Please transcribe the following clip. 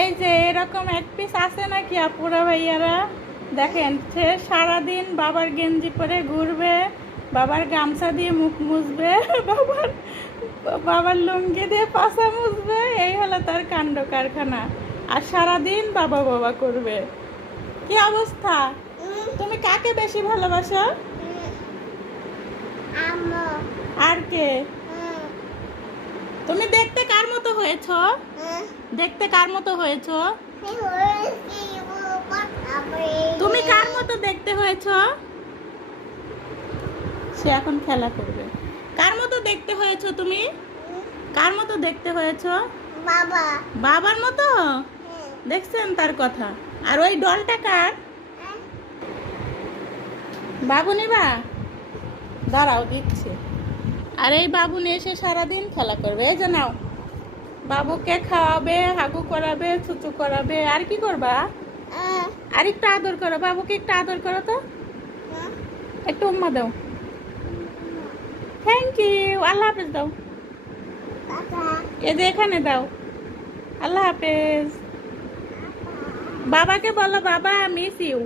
এই যে এরকম এক পিস আছে নাকি আপুরা ভাইয়ারা, দেখেন সে সারাদিন বাবার গেঞ্জি পরে ঘুরবে, বাবার গামছা দিয়ে মুখ মুছবে, বাবার বাবার লুঙ্গি দিয়ে পাছা মুছবে, এই হলো তার কাণ্ড কারখানা। আর সারাদিন বাবা বাবা করবে। কি অবস্থা? তুমি কাকে বেশি ভালোবাসো? আর কে? তুমি দেখতে কার মতো হয়েছো? দেখতে কার মতো হয়েছো? তুমি কার মতো দেখতে হয়েছো? সে এখন খেলা করবে। কার মতো দেখতে হয়েছো তুমি? কার মতো দেখতে হয়েছো? বাবা। বাবার মতো? দেখছেন তার কথা। আর ওই ডলটা কার? বাবু নিবা? দাঁড়াও দিচ্ছে। আর এই বাবু নিয়ে এসে সারাদিন খেলা করবে। এই যে নাও, বাবুকে খাওয়াবে, হাগু করাবে, চুচু করাবে। আর কি করবা? আর একটু আদর করো, বাবুকে একটু আদর করো তো, একটু উম্মা দাও। Thank you. আল্লাহ হাফেজ দাও। এই যে এখানে দাও। আল্লাহ হাফেজ। বাবাকে বলো, বাবা মিস ইউ।